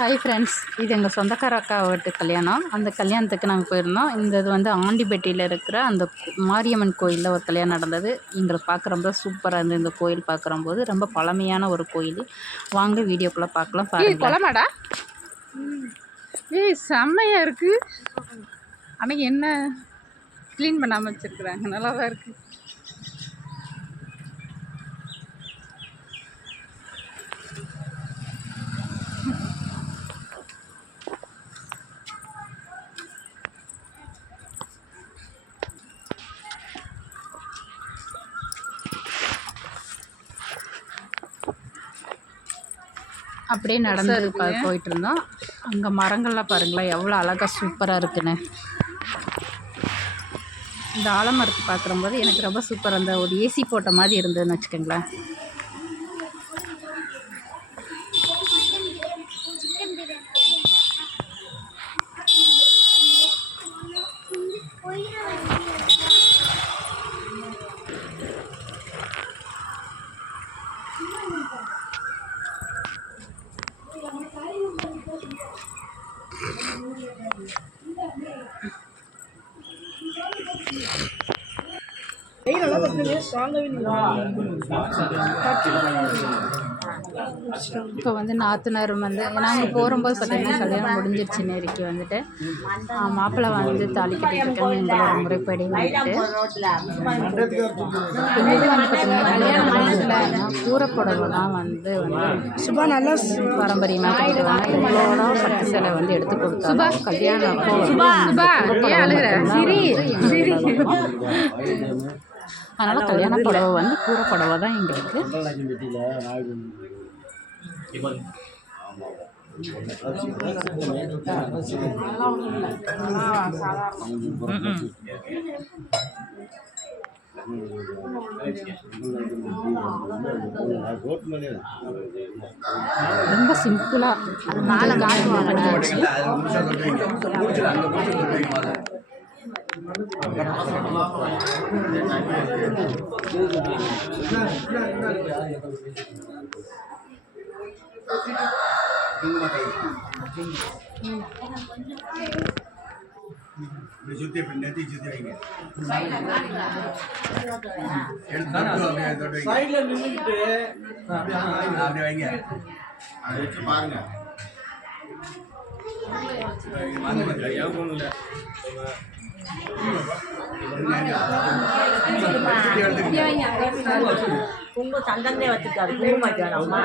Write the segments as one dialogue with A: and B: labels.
A: Hi friends இது எங்கள் சொந்தக்கார அக்கா வீட்டு கல்யாணம். அந்த கல்யாணத்துக்கு நாங்கள் போயிருந்தோம். இந்த இது வந்து ஆண்டிப்பட்டியில் இருக்கிற அந்த மாரியம்மன் கோயிலில் ஒரு கல்யாணம் நடந்தது. எங்களுக்கு பார்க்குறப்ப சூப்பராக இருந்தது. இந்த கோயில் பார்க்குறம்போது ரொம்ப பழமையான ஒரு கோயில். வாங்க வீடியோக்குள்ளே பார்க்கலாம்
B: கொலமாடா. ஏய் செம்மையா இருக்கு. ஆனால் என்ன க்ளீன் பண்ணாமல் வச்சுருக்குறாங்க? நல்லா தான் இருக்கு.
A: அப்படியே நடந்து போயிட்டு இருந்தோம் அங்கே மரங்கள்லாம் பாருங்களேன் எவ்வளோ அழகாக சூப்பராக இருக்குன்னு. இந்த ஆலமரத்தை பார்க்குறம்போது எனக்கு ரொம்ப சூப்பர் அந்த ஒரு ஏசி போட்ட மாதிரி இருந்ததுன்னு வச்சுக்கோங்களேன்.
C: 哎，那个肯定三个月的
D: 了，他这个。இப்போ
A: வந்து நாத்தனார் வந்து நாங்கள் போகும்போது பார்த்தீங்கன்னா கல்யாணம் முடிஞ்சிருச்சு நேரிக்கு வந்துட்டு. மாப்பிள்ளை வந்து தாலி கட்டிட்டு இருக்காங்க எங்களோட முறைப்படி வந்துட்டு.
E: பின்னாடி வந்து பார்த்தீங்கன்னா
A: கூறப்புடவைலாம் வந்து வந்து சுபா நல்லா பாரம்பரியமாக கட்டுவாங்க எங்களோட பட்டு சேலை வந்து எடுத்து கொடுத்தாங்க கல்யாணம் அப்போ சுபா
B: சுபா
A: அதனால் கல்யாண புடவை வந்து கூரை புடவை தான் எங்களுக்கு. ரொம்ப சிம்பிளாக அது மாலை பண்ணியாச்சு
F: சுத்தி நெத்தி சுத்தி வைங்க எடுத்து
G: வைங்க. அதை
F: வச்சு பாருங்க வாங்க
E: குங்குமம் சந்தனே வச்சிருக்காரு குங்குமம் வைக்கலாம் அம்மா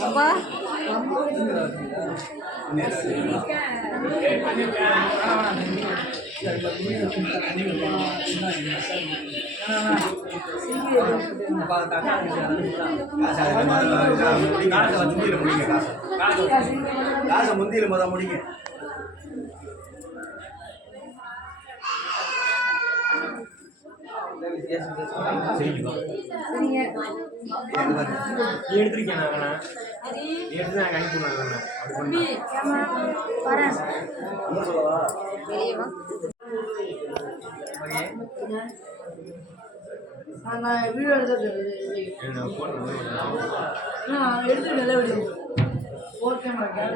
H: apa?
F: முடிங்க. காசை முந்தியில முடிங்க, முடிங்க
D: எடுத்திருக்கேன் எடுத்து
I: நான் வீடியோ எடுத்து நான் எடுத்து நல்ல வீடியோ ஃபோர் கேமரா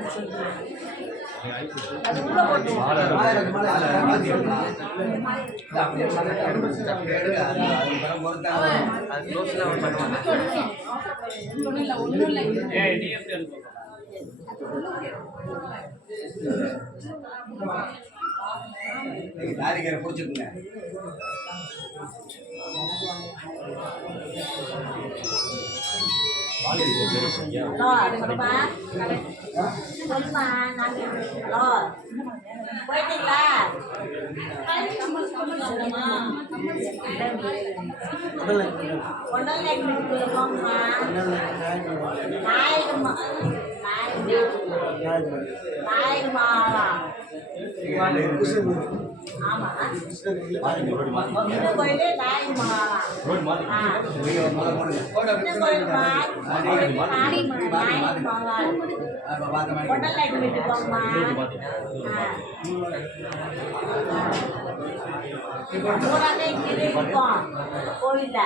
D: அது உள்ள
G: போட்டு
D: ஏய் நீ
E: போயிட்டீங்களா? கொண்டல் நாயகம்மா ஆமா கோயிலே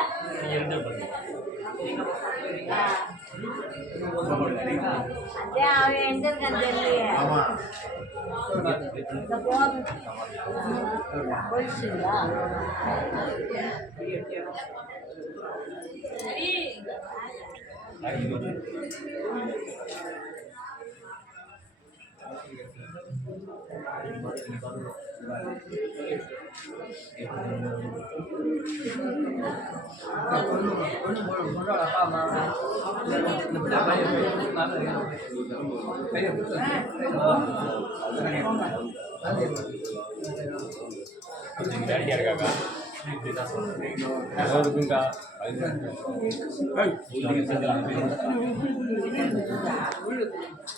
E: ಅದೇ ಅವ ಎಂಟು ಗಂಟೆಯಲ್ಲಿ ಹೋಗಿಲ್ಲ ಸರಿ
D: கோயில்
G: நாயகமாலா அப்ப பார்த்த மாதிரி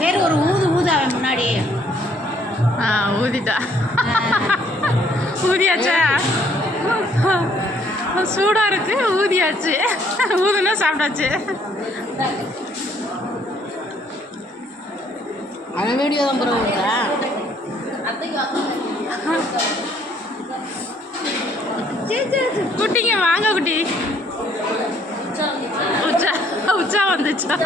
J: சரி ஒரு ஊது ஊது அவன் முன்னாடி.
B: ஊதிட்டா. ஊதியாச்சா? சூடாக இருக்கு ஊதியாச்சு. ஊதுனா சாப்பிட்டாச்சு.
J: அவன் வீடியோ தான் இருக்கா
B: குட்டிங்க வாங்க குட்டி. உச்சா உச்சா வந்துச்சா?